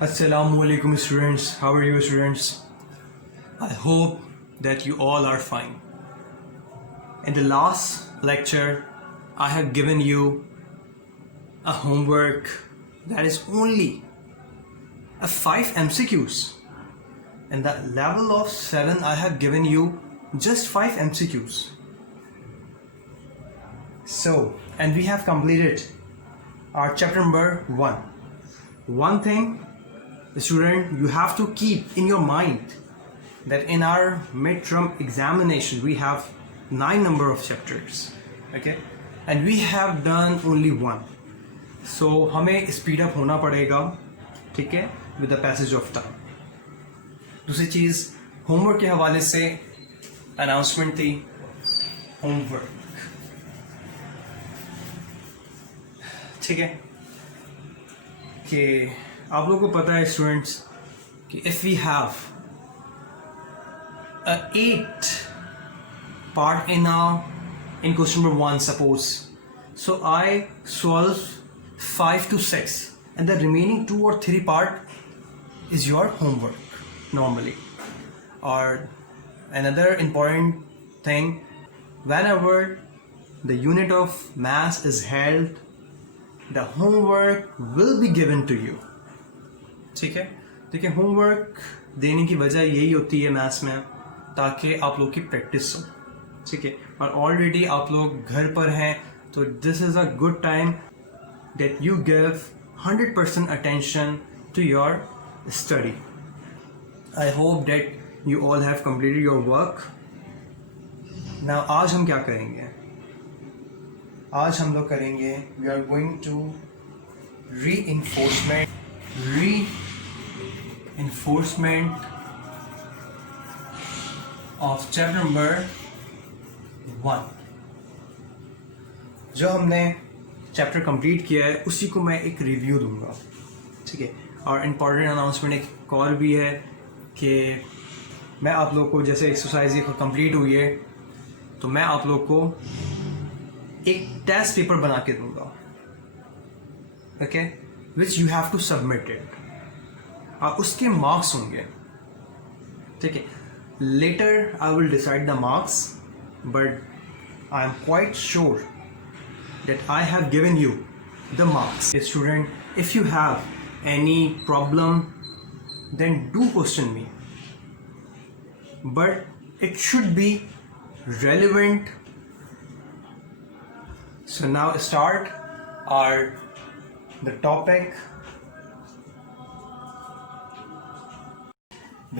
Assalamualaikum students, how are you students? I hope that you all are fine. In the last lecture, I have given you a homework that is only a 5 MCQs. In the level of 7, I have given you just 5 MCQs. So, and we have completed our chapter number 1. One thing, student, you have to keep in your mind that in our midterm examination we have 9 number of chapters, okay, and we have done only 1. So हमें speed up होना पड़ेगा, ठीक है, with the passage of time. दूसरी चीज़, homework के हवाले से announcement थी, homework, ठीक है, कि आप लोगों को पता है स्टूडेंट्स कि if we have a 8 part in question number 1 suppose, so I solve 5 to 6 and the remaining 2 or 3 part is your homework normally. Or another important thing, whenever the unit of maths is held, the homework will be given to you. ठीक है, देखिए होमवर्क देने की वजह यही होती है मैथ्स में ताकि आप लोग की प्रैक्टिस हो, ठीक है, और ऑलरेडी आप लोग घर पर हैं तो this is a good time that you give 100% attention to your study. I hope that you all have completed your work. Now आज हम क्या करेंगे? आज हम लोग करेंगे, we are going to reinforcement of chapter number 1. जो हमने चैप्टर कंप्लीट किया है उसी को मैं एक रिव्यू दूंगा, ठीक है. और इम्पॉर्टेंट अनाउंसमेंट एक और भी है कि मैं आप लोग को, जैसे एक्सरसाइज ये कंप्लीट हुई है तो मैं आप लोग को एक टेस्ट पेपर बना के दूंगा, okay, which you have to submit it, और उसके मार्क्स होंगे, ठीक है. Later I will decide the marks, but I am quite sure that I have given you the marks. Student, if you have any problem then do question me, but it should be relevant. So now start the topic.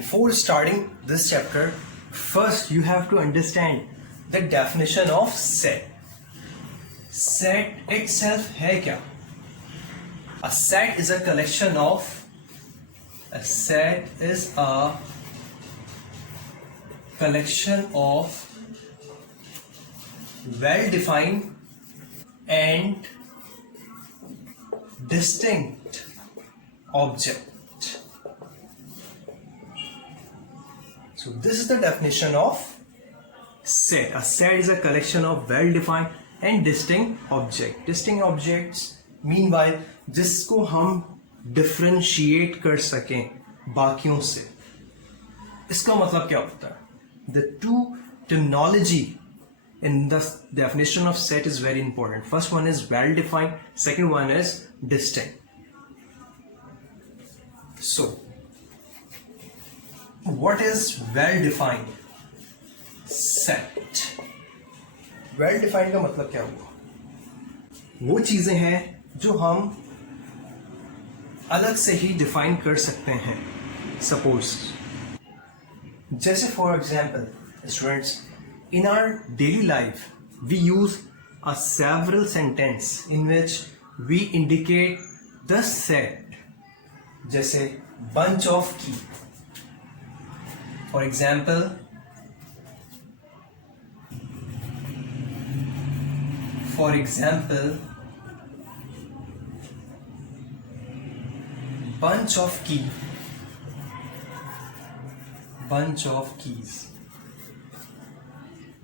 Before starting this chapter, first you have to understand the definition of set. Set itself है क्या? A set is a collection of well-defined and distinct object. So this is the definition of set. A set is a collection of well-defined and distinct object. Distinct objects meanwhile जिसको हम differentiate कर सकें बाकियों से. इसका मतलब क्या होता है? The two terminology in the definition of set is very important. First one is well-defined, second one is distinct. So, what is well-defined set? Well-defined का मतलब क्या हुआ? वो चीजें हैं जो हम अलग से ही डिफाइन कर सकते हैं. Suppose, जैसे for example, students, in our daily life we use a several sentence in which we indicate the set, जैसे bunch of key. For example, bunch of keys.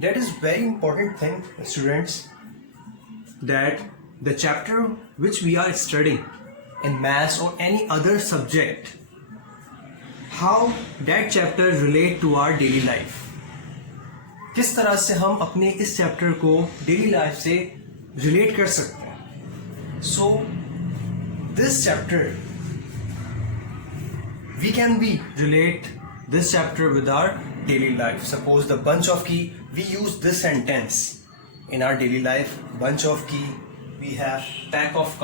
That is very important thing, students, that the chapter which we are studying in maths or any other subject, how that chapter relate to our daily life. किस तरह से हम अपने इस चैप्टर को daily life से रिलेट कर सकते हैं. So this chapter we can be relate this chapter with our daily life. Suppose the bunch of key, we use this sentence in our daily life. Bunch of key, we have pack of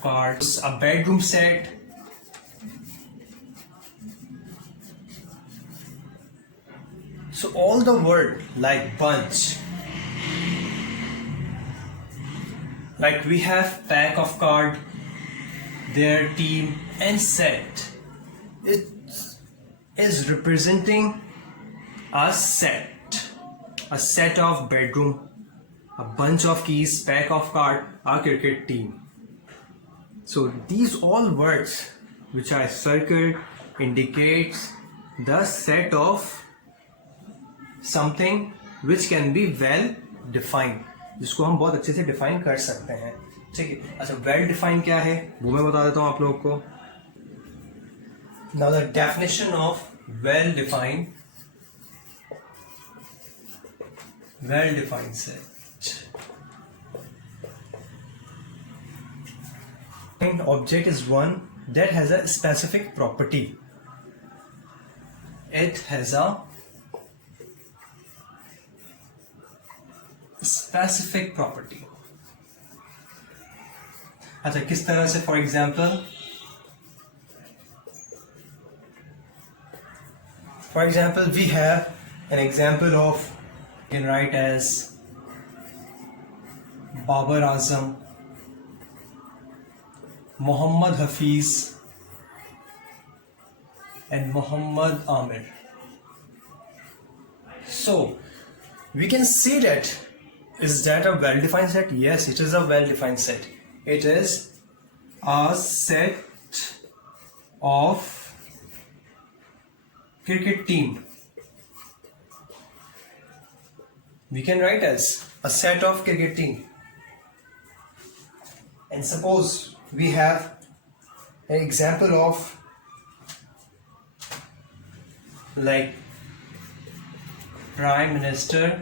cards, a bedroom set, so all the word like bunch, like we have pack of card, their team, and set. It is representing a set of bedroom, a bunch of keys, pack of card, our cricket team. So these all words which I circled indicates the set of something which can be well defined, जिसको हम बहुत अच्छे से डिफाइन कर सकते हैं. ठीक है. अच्छा, वेल डिफाइन क्या है वो मैं बता देता हूं आप लोगों को. Now the definition of well defined set. Object is one that has a specific property. It has a specific property. अच्छा, किस तरह से? For example we have an example of, can write as Babar Azam, Mohammad Hafeez and Mohammad Amir. So we can see that, is that a well defined set? Yes, it is a well defined set. It is a set of cricket team. We can write as a set of cricket team. And suppose we have an example of like Prime Minister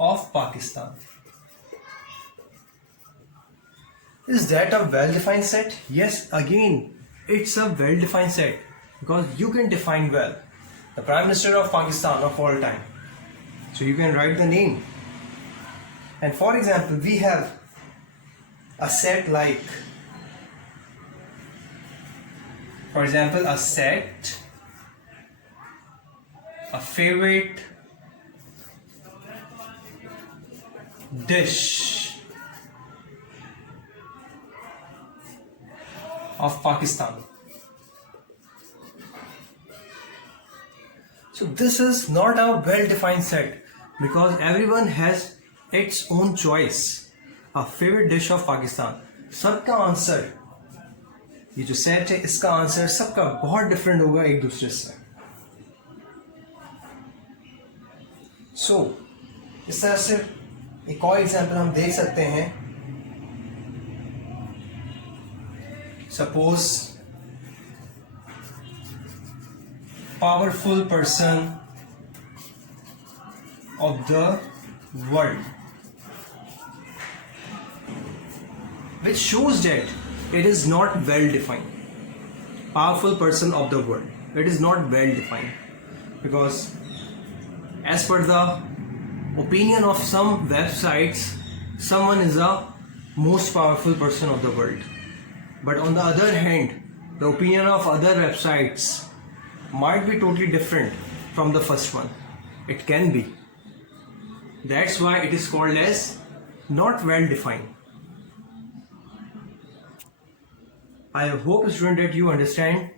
of Pakistan. Is that a well-defined set? Yes, again, it's a well-defined set because you can define well the Prime Minister of Pakistan of all time. So you can write the name. And for example, we have a set like, for example, a set, a favorite dish of Pakistan. So this is not a well-defined set because everyone has its own choice. A favorite dish of Pakistan. सबका आंसर, ये जो सेट है इसका आंसर सबका बहुत डिफरेंट होगा एक दूसरे से. सो इस तरह से एक और एग्जाम्पल हम देख सकते हैं. Suppose powerful person of the world, which shows that it is not well defined. Powerful person of the world, it is not well defined because as per the opinion of some websites, someone is the most powerful person of the world. But on the other hand, the opinion of other websites might be totally different from the first one. It can be. That's why it is called as not well defined. I hope, student, that you understand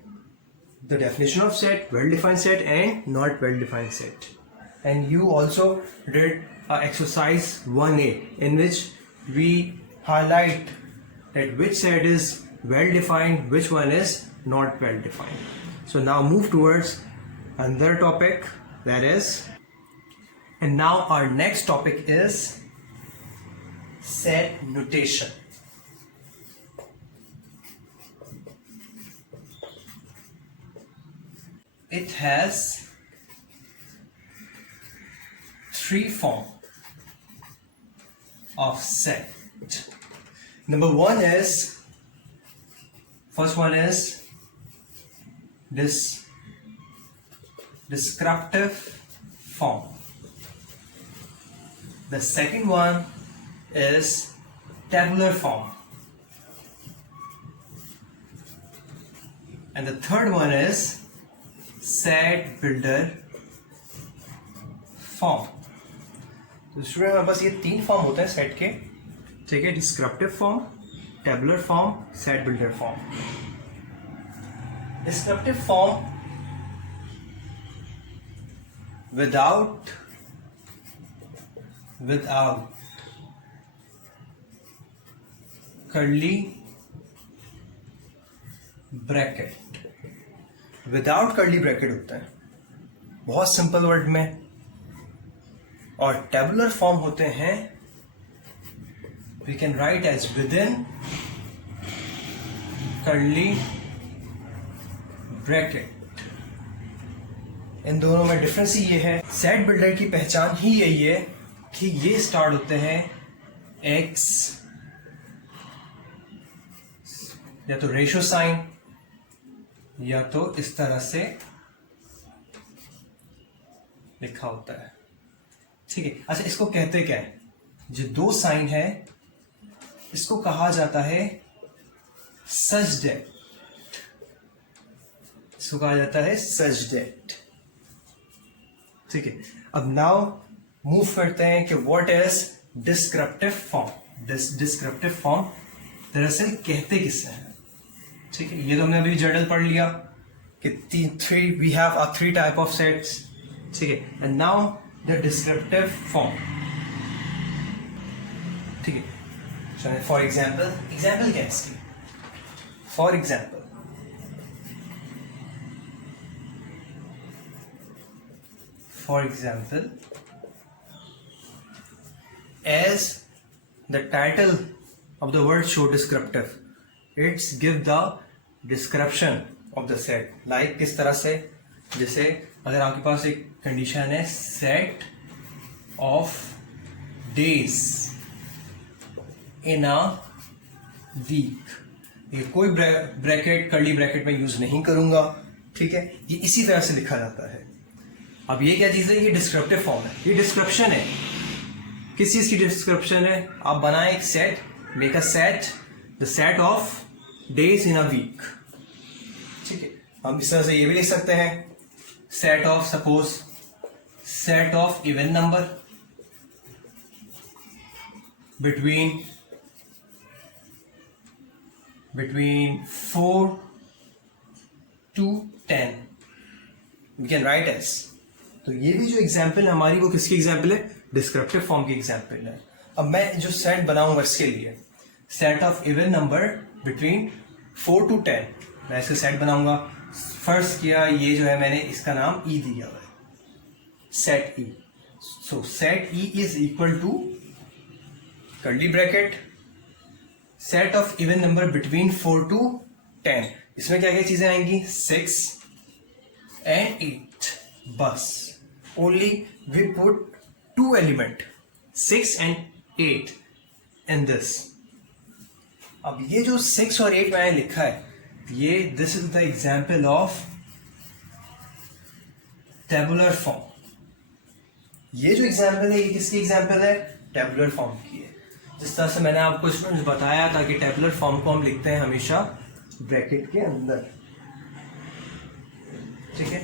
the definition of set, well defined set and not well defined set. And you also did exercise 1A in which we highlight that which set is well defined, which one is not well defined. So now move towards another topic that is. And now our next topic is set notation. It has three forms of set. Number one is, first one is this descriptive form. The second one is tabular form. And the third one is set builder form. तो स्टूडेंट हमारे पास ये तीन फॉर्म होते हैं सेट के, ठीक है, descriptive form, tabular form, set builder form. Descriptive form without curly bracket, without curly bracket होता है, बहुत सिंपल वर्ड में. और टेबुलर फॉर्म होते हैं, we can write as within curly bracket. इन दोनों में डिफरेंस ये है, सेट बिल्डर की पहचान ही यही है कि ये स्टार्ट होते हैं एक्स या तो रेशो साइन या तो इस तरह से लिखा होता है, ठीक है. अच्छा, इसको कहते क्या है? जो दो साइन है इसको कहा जाता है सजडेट. इसको कहा जाता है सजडेट, ठीक है. अब नाउ मूव करते हैं कि what is descriptive form. Descriptive form दरअसल कहते किससे हैं, ठीक है. ये तो हमने अभी जर्नल पढ़ लिया कि we have a three type of sets, ठीक है. And now the descriptive form, ठीक है. फॉर एग्जाम्पल क्या है इसकी? For example as the title of the word show descriptive, it's give the description of the set. like किस तरह से, जैसे अगर आपके पास एक कंडीशन है set of days in a week, ये कोई ब्रैकेट कर्ली ब्रैकेट में यूज नहीं करूंगा, ठीक है. ये इसी तरह से लिखा जाता है. अब ये क्या चीज है? ये डिस्क्रिप्टिव फॉर्म है, ये डिस्क्रिप्शन है. किस चीज की डिस्क्रिप्शन है? आप बनाए एक set, make a set, the set of days in a week, ठीक है. हम इस तरह से ये भी लिख सकते हैं, set of, suppose set of even number between 4 to 10, we can write as. तो ये भी जो एग्जाम्पल है हमारी, वो किसकी एग्जाम्पल है? डिस्क्रिप्टिव फॉर्म की एग्जाम्पल है. अब मैं जो सेट बनाऊंगा इसके लिए, set of even number between 4 to 10, मैं इसका सेट बनाऊंगा. फर्स्ट किया, ये जो है मैंने इसका नाम ई दिया हुआ है, set E. So set E is equal to curly bracket set of even number between 4 to 10. इसमें क्या क्या चीजें आएंगी? 6 and 8. बस only we put two element 6 and 8 in this. अब ये जो 6 और 8 मैंने लिखा है, ये this is the example of tabular form. ये जो एग्जाम्पल है, ये किसकी एग्जाम्पल है? टेबुलर फॉर्म की है. जिस तरह से मैंने आपको स्टूडेंट्स बताया था कि टेबुलर फॉर्म को हम लिखते हैं हमेशा ब्रैकेट के अंदर, ठीक है.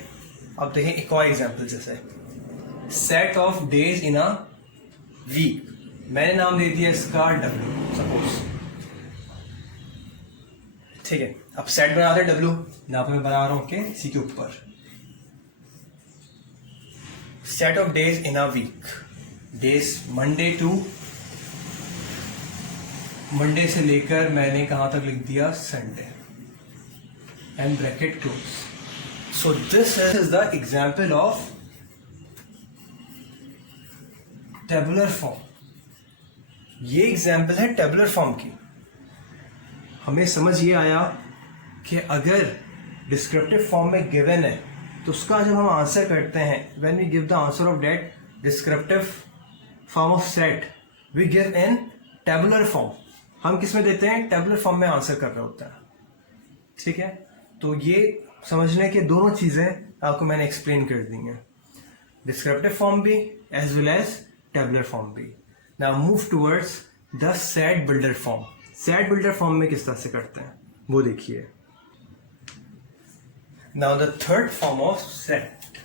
अब देखें एक और एग्जाम्पल, जैसे set of days in a week, मैंने नाम दे दिया इसका W, सपोज, ठीक है. अब सेट बनाते हैं W, यहां पर मैं बना रहा हूं कि इसी के ऊपर set of days in a week, days Monday से लेकर मैंने कहां तक लिख दिया? Sunday, and bracket close. So this is the example of tabular form, ये एग्जाम्पल है टेबुलर फॉर्म की। हमें समझ ये आया कि अगर डिस्क्रिप्टिव फॉर्म में गिवन है तो उसका जब हम आंसर करते हैं, when we give the answer of that descriptive form of set we give in tabular form. हम किस में देते हैं? टेबुलर फॉर्म में आंसर कर रहे होते हैं। ठीक है, तो ये समझने के दोनों चीजें आपको मैंने एक्सप्लेन कर दी हैं, डिस्क्रिप्टिव फॉर्म भी as well as tabular form भी। Now move towards the set builder form. Set builder form में किस तरह से करते हैं वो देखिए। Now the third form of set,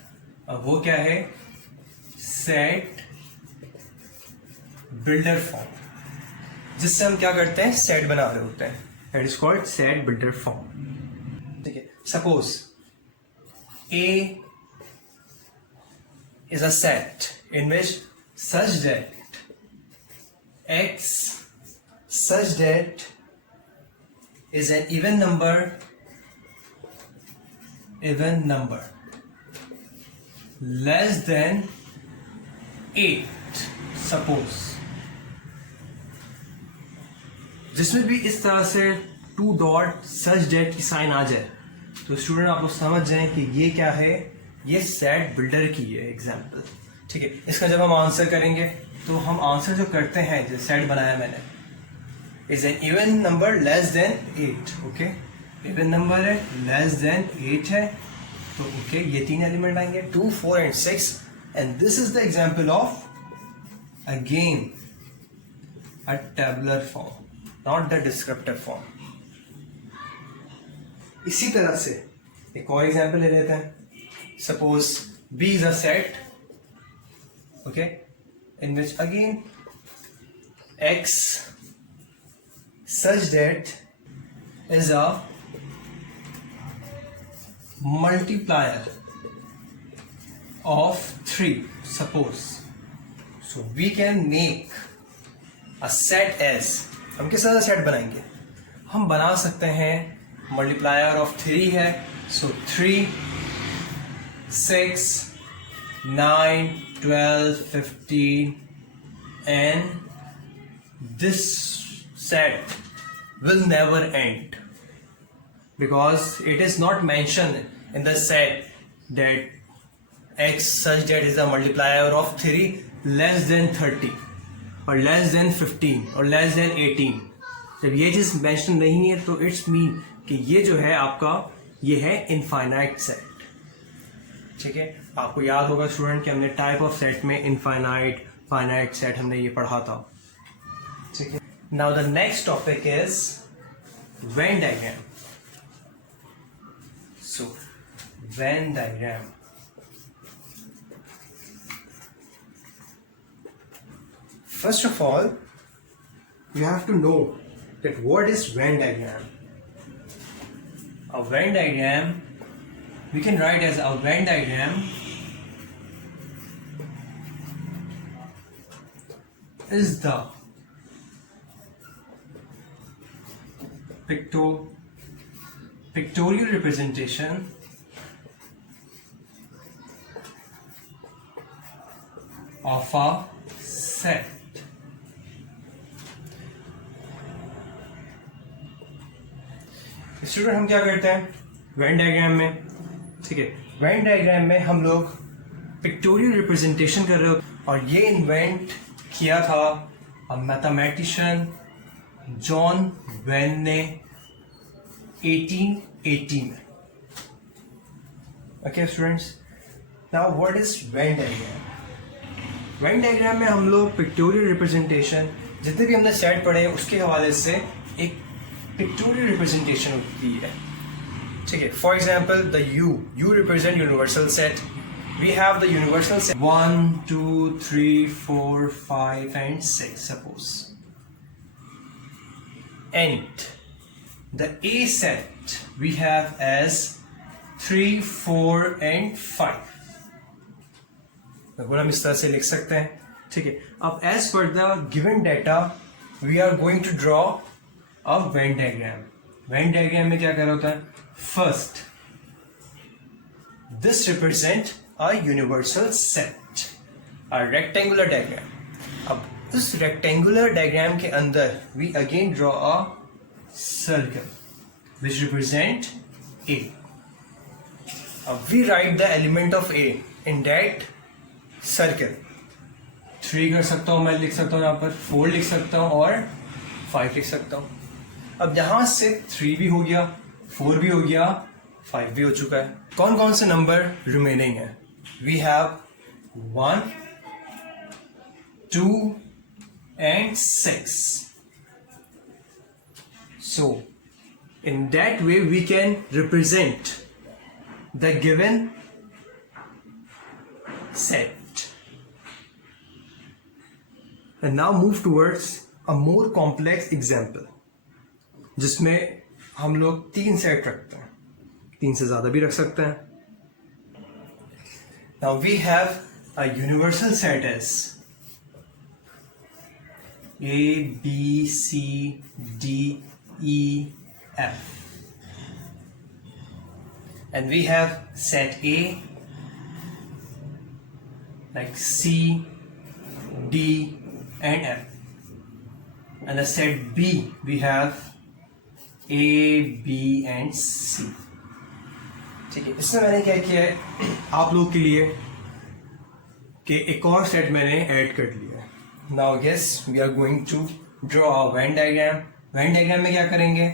अब वो क्या है? सेट बिल्डर फॉर्म, जिससे हम क्या करते हैं? सेट बना रहे होते हैं। That is called set builder form. ठीक है, suppose A is a set in which such that x such that is an even number less than 8, suppose, जिसमें भी इस तरह से 2 डॉट सच डेट की साइन आ जाए तो स्टूडेंट आप लोग समझ जाएं कि ये क्या है, ये सेट बिल्डर की है एग्जाम्पल। ठीक है, इसका जब हम आंसर करेंगे तो हम आंसर जो करते हैं, जो सेट बनाया मैंने, is an even number less than 8। Okay, even number है, लेस देन 8 है, तो ओके ये 3 एलिमेंट आएंगे 2, 4 एंड 6। And this is the example of again a tabular form, not the descriptive form. इसी तरह से एक और एग्जाम्पल ले लेते हैं। Suppose B is a set, okay, in which again x such that is a multiplier of 3, suppose. So we can make a set as, हम किस तरह सेट बनाएंगे? हम बना सकते हैं मल्टीप्लायर ऑफ 3 है, सो 3, 6, 9, 12, 15, and this set will never end because it is not mentioned in the set that x such that is a multiplier of 3 less than 30 or less than 15 or less than 18। जब ये चीज मेंशन नहीं है तो it's mean कि ये जो है आपका, ये है इनफाइनाइट सेट। ठीक है, आपको याद होगा स्टूडेंट कि हमने टाइप ऑफ सेट में इनफाइनाइट, फाइनाइट सेट हमने ये पढ़ा था। ठीक है, now the next topic is Venn diagram. So Venn diagram, first of all you have to know that what is Venn diagram. A Venn diagram we can write as a Venn diagram is the pictorial representation of a set। Student हम क्या करते हैं when diagram में? ठीक है, when diagram में हम लोग पिक्टोरियल रिप्रेजेंटेशन कर रहे हो, और ये इन्वेंट किया था मैथमेटिशियन जॉन वेन ने 1880 में। Okay students, now what is when diagram? Venn diagram में हम लोग पिक्टोरियल रिप्रेजेंटेशन, जितने भी हमने सेट पढ़े हैं उसके हवाले से एक पिक्टोरियल रिप्रेजेंटेशन होती है। ठीक है, for example the U represent universal set. We have the universal set 1, 2, 3, 4, 5 and 6 suppose, and the A set we have as 3, 4 and 5। हम इस तरह से लिख सकते हैं। ठीक है, अब as per the given data we are going to draw a Venn diagram. Venn diagram में क्या कर होता है? First this represent a universal set, a rectangular diagram. अब उस रेक्टेंगुलर डायग्राम के अंदर we again draw a circle which represent A. अब we write the element of A in that circle. 3 कर सकता हूं, मैं लिख सकता हूं यहाँ पर 4 लिख सकता हूं और 5 लिख सकता हूं. अब यहां से 3 भी हो गया, 4 भी हो गया, 5 भी हो चुका है. कौन कौन से नंबर रिमेनिंग है? वी हैव 1, 2 and 6. So in that way we can represent the given set. And now move towards a more complex example जिसमें हम लोग 3 सेट रखते हैं, 3 से ज्यादा भी रख सकते हैं. Now we have a universal set as A, B, C, D, E, F. And we have set A like C, D, and F. And the set B we have A, B, and C. ठीक है, इसमें मैंने क्या किया है आप लोग के लिए कि एक और सेट मैंने ऐड कर लिया है. Now yes, we are going to draw a Venn diagram. Venn diagram में क्या करेंगे?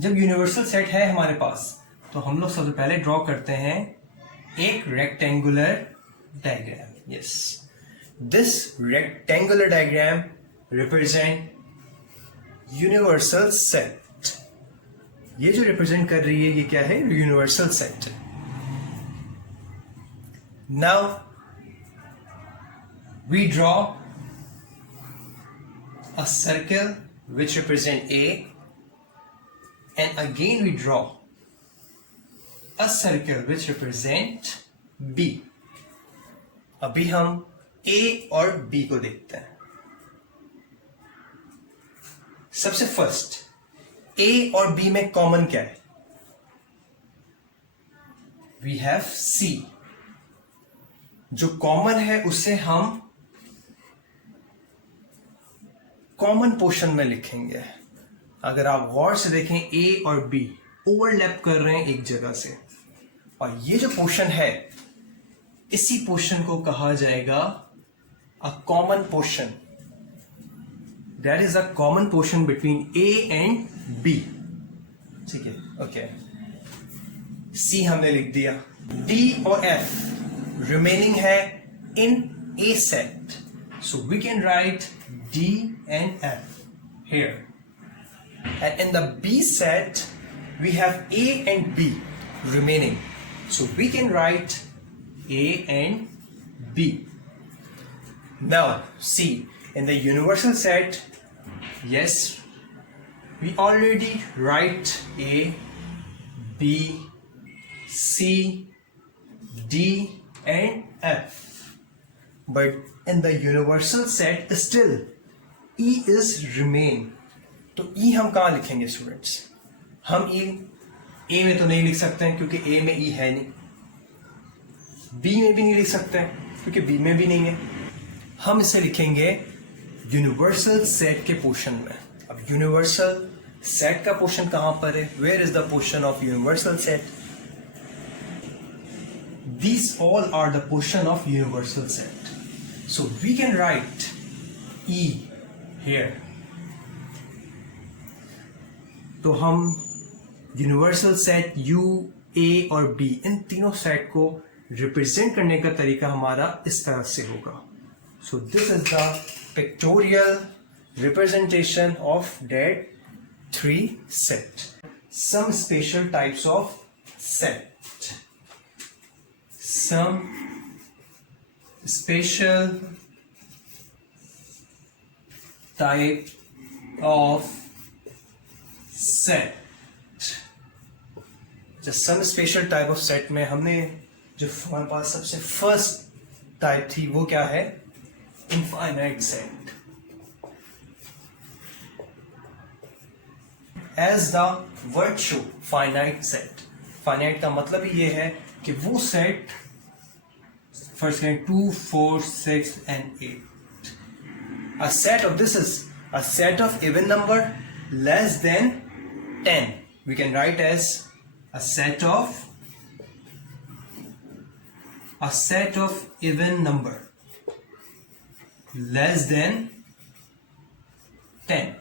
जब यूनिवर्सल सेट है हमारे पास तो हम लोग सबसे पहले ड्रॉ करते हैं एक rectangular diagram. Yes, this rectangular diagram represent universal set. ये जो रिप्रेजेंट कर रही है ये क्या है? Universal set. Now we draw a circle which represent A, and again we draw a circle which represent B. अभी हम A और B को देखते हैं. सबसे फर्स्ट A और B में कॉमन क्या है? We have C. जो कॉमन है उससे हम कॉमन पोर्शन में लिखेंगे. अगर आप गौर से देखें ए और बी ओवरलैप कर रहे हैं एक जगह से, और ये जो पोर्शन है इसी पोर्शन को कहा जाएगा a common portion. That is a common portion between A and B. ठीक है, ओके. सी हमने लिख दिया. डी और एफ रिमेनिंग है in A set, so we can write D and F here. And in the B set, we have A and B remaining. So we can write A and B. Now, see, in the universal set, yes, we already write A, B, C, D, and F. But in the universal set, still E is remain. तो E हम कहाँ लिखेंगे स्टूडेंट्स? हम A में तो नहीं लिख सकते हैं क्योंकि A में E है नहीं. B में भी नहीं लिख सकते हैं क्योंकि B में भी नहीं है. हम इसे लिखेंगे यूनिवर्सल सेट के पोर्शन में. अब यूनिवर्सल सेट का पोर्शन कहाँ पर है? Where is the portion of universal set? These all are the portion of universal set. So we can write E here. तो हम यूनिवर्सल सेट U, A और B इन तीनों सेट को रिप्रेजेंट करने का तरीका हमारा इस तरह से होगा. So this is the pictorial representation of that 3 set. Some special types of set. Some special type of set. Just some special type of set में हमने जो हमारे पास सबसे फर्स्ट टाइप थी वो क्या है? Infinite set. As the word show, finite set. Finite का मतलब ही ये है कि वो सेट फर्स्ट करें 2, 4, 6 and 8. a set of, this is a set of even number less than 10. We can write as a set of even number less than 10.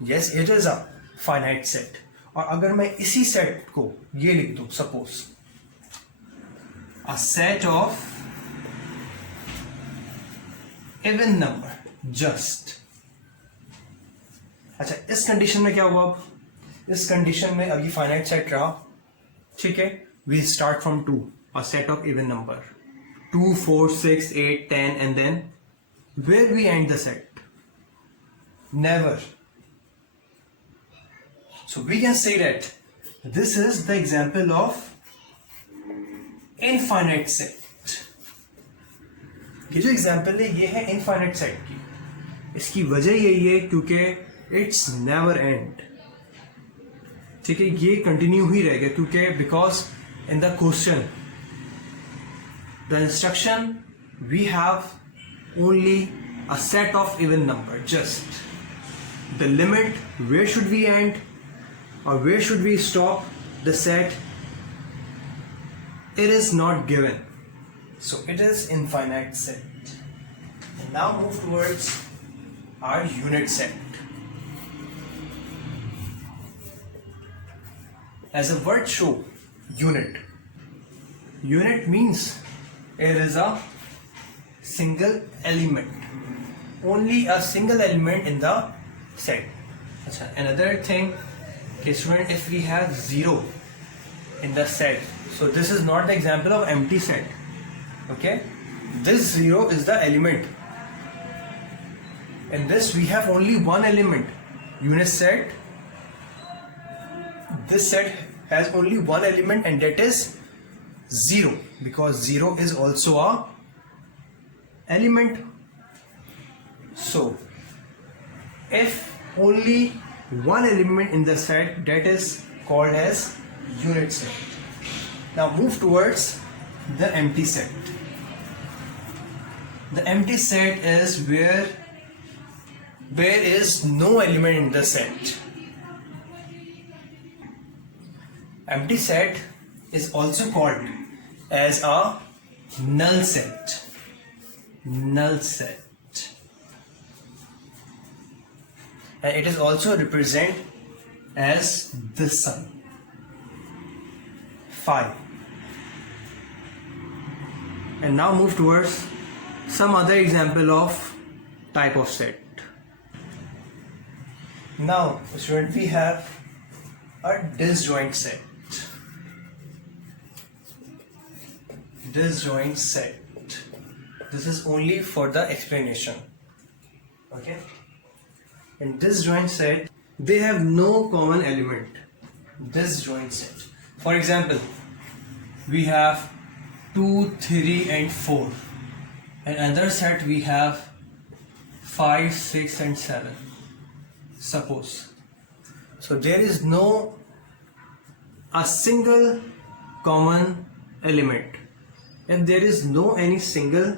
Yes, it is a finite set. और अगर मैं इसी सेट को ये लिख दूं, suppose a set of even number just. अच्छा, इस कंडीशन में क्या हुआ? अब इस कंडीशन में अब ये फाइनाइट सेट रहा, ठीक है. We start from 2, a set of even number 2, 4, 6, 8, 10, and then where we end the set? Never. So we can say that this is the example of infinite set. ये जो एग्जाम्पल है ये है इनफाइनाइट सेट की. इसकी वजह यही है क्योंकि इट्स नेवर एंड. ठीक है, ये कंटिन्यू ही रहेगा क्योंकि because in the question the instruction we have only a set of even number, just the limit where should we end or where should we stop the set, it is not given, so it is infinite set. And now move towards our unit set. As a word show, unit means it is a single element, only a single element in the set. Achha, another thing, okay, student, if we have 0 in the set, so this is not the example of empty set. Okay, this 0 is the element. In this we have only one element. Unit set, this set has only one element and that is 0, because 0 is also a element. So if only one element in the set, that is called as unit set. Now move towards the empty set. The empty set is where is no element in the set. Empty set is also called as a null set. Null set. And it is also represented as this sign, 5. And now move towards some other example of type of set. Now student, we have a disjoint set. Disjoint set. This is only for the explanation. Okay. In disjoint set, they have no common element. Disjoint set. For example, we have 2, 3, and 4. In another set, we have 5, 6, and 7. Suppose. So there is no a single common element. If there is no any single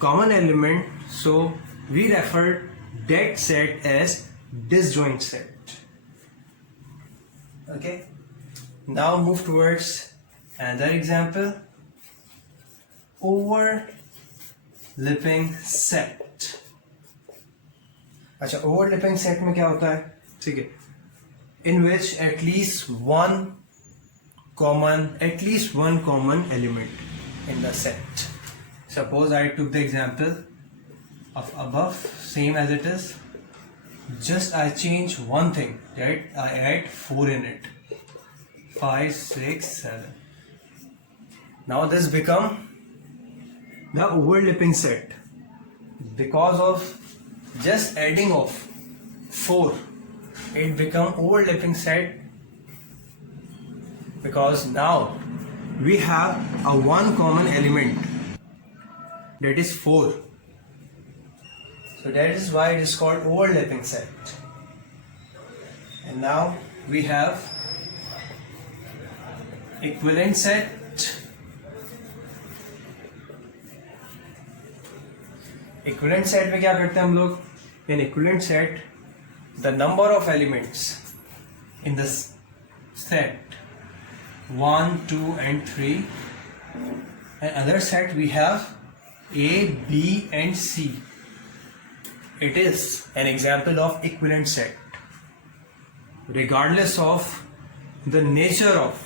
common element, so we refer that set as disjoint set. Okay, now move towards another example, overlapping set. अच्छा, overlapping set में क्या होता है? ठीक है, in which at least one common element in the set. Suppose I took the example of above, same as it is, just I change one thing, right? I add 4 in it, 5, 6, 7. Now this become the overlapping set. Because of just adding of 4, it become overlapping set, because now we have a one common element, that is 4. So that is why it is called overlapping set. And now we have equivalent set. Equivalent set में क्या करते हैं हम लोग? In equivalent set the number of elements in the set 1, 2 and 3, and other set we have A, B and C. It is an example of equivalent set regardless of the nature of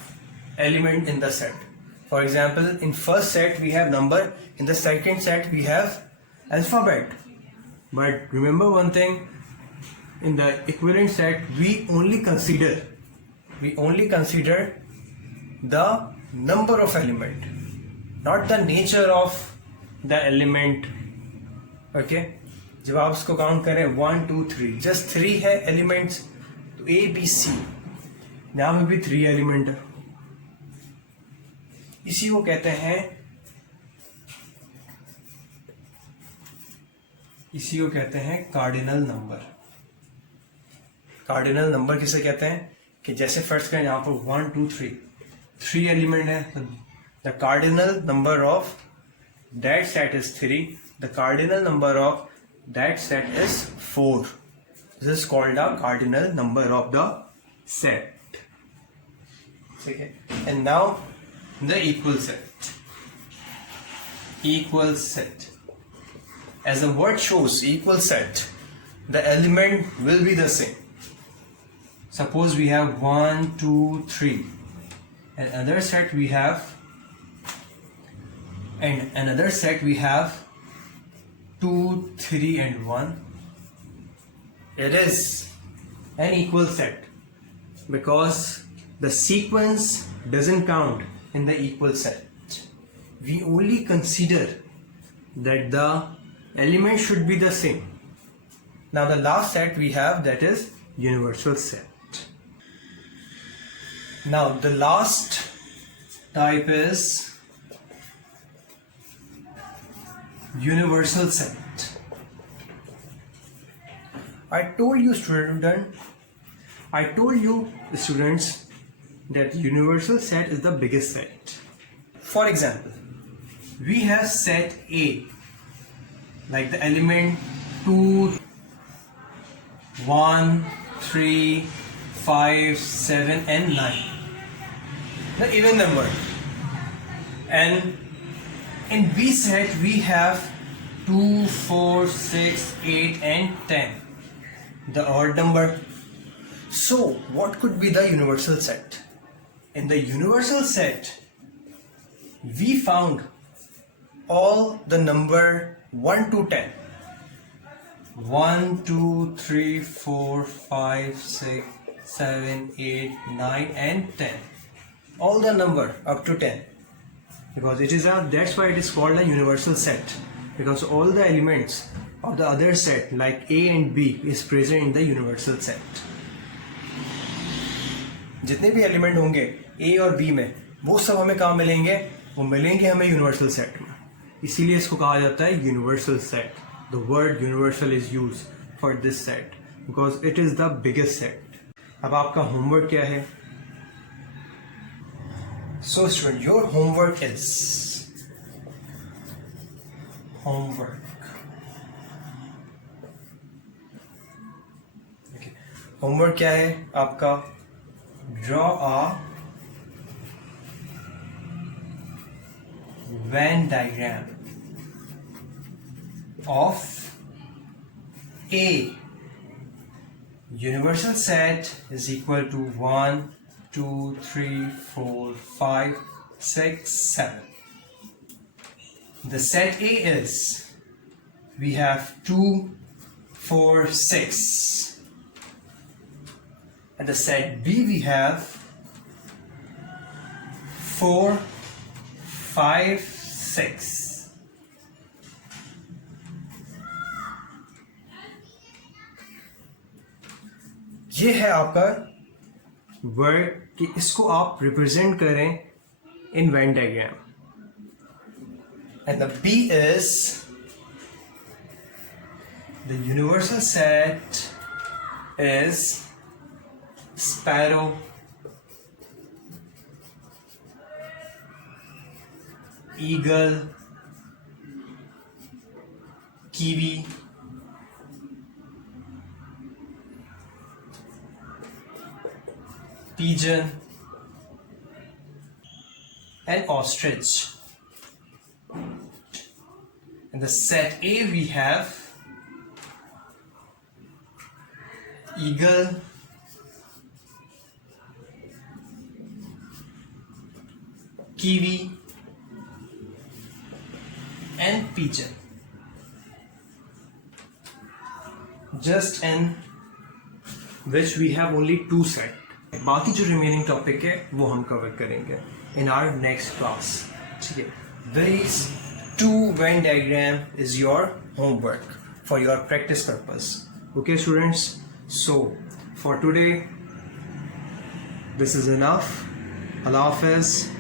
element in the set. For example, in first set we have number, in the second set we have alphabet. But remember one thing, in the equivalent set we only consider the number of element, not the nature of the element. Okay, जब आप इसको काउंट करें 1, 2, 3, जस्ट 3 है एलिमेंट्स, तो A, B, C, यहाँ में भी 3 एलिमेंट है. इसी को कहते हैं कार्डिनल नंबर. कार्डिनल नंबर किसे कहते हैं? कि जैसे फर्स्ट करें यहाँ पर 1, 2, 3 एलिमेंट है, तो the cardinal number of that set is 3, the cardinal number of that set is 4. This is called a cardinal number of the set. ठीक है. And now the equal set. As the word shows, equal set, the element will be the same. Suppose we have 1, 2, 3, and another set we have 2, 3 and 1. It is an equal set because the sequence doesn't count in the equal set. We only consider that the element should be the same. Now the last set we have, that is universal set. Now the last type is universal set. I told you students that universal set is the biggest set. For example, we have set A, like the element 2, 1, 3, 5, 7 and 9, the even number. And in B set we have 2, 4, 6, 8 and 10, the odd number. So what could be the universal set? In the universal set we found all the number 1 to 10. 1, 2, 3, 4, 5, 6, 7, 8, 9 and 10. All the number up to 10. Because that's why it is called a universal set. Because all the elements of the other set like A and B is present in the universal set. जितने भी एलिमेंट होंगे A और B में, वो सब हमें कहाँ मिलेंगे? वो मिलेंगे हमें यूनिवर्सल सेट में. इसीलिए इसको कहा जाता है universal set. The word universal is use for this set because it is the biggest set. अब आपका होमवर्क क्या है? So student, your homework is homework क्या है आपका? Draw a Venn diagram of A universal set is equal to 1, 2, 3, 4, 5, 6, 7. The set A is, we have 2, 4, 6, and the set B we have 4, 5, 6. ये है आपका वर्ड कि इसको आप रिप्रेजेंट करें in Venn diagram. And the B is the universal set is sparrow, eagle, kiwi, pigeon, and ostrich. In the set A we have eagle, kiwi, and pigeon. Just in which we have only 2 set. बाकी जो remaining topic है वो हम cover करेंगे in our next class. ठीक है. This 2 Venn diagram is your homework for your practice purpose. Okay, students. So for today, this is enough. Allah Hafiz.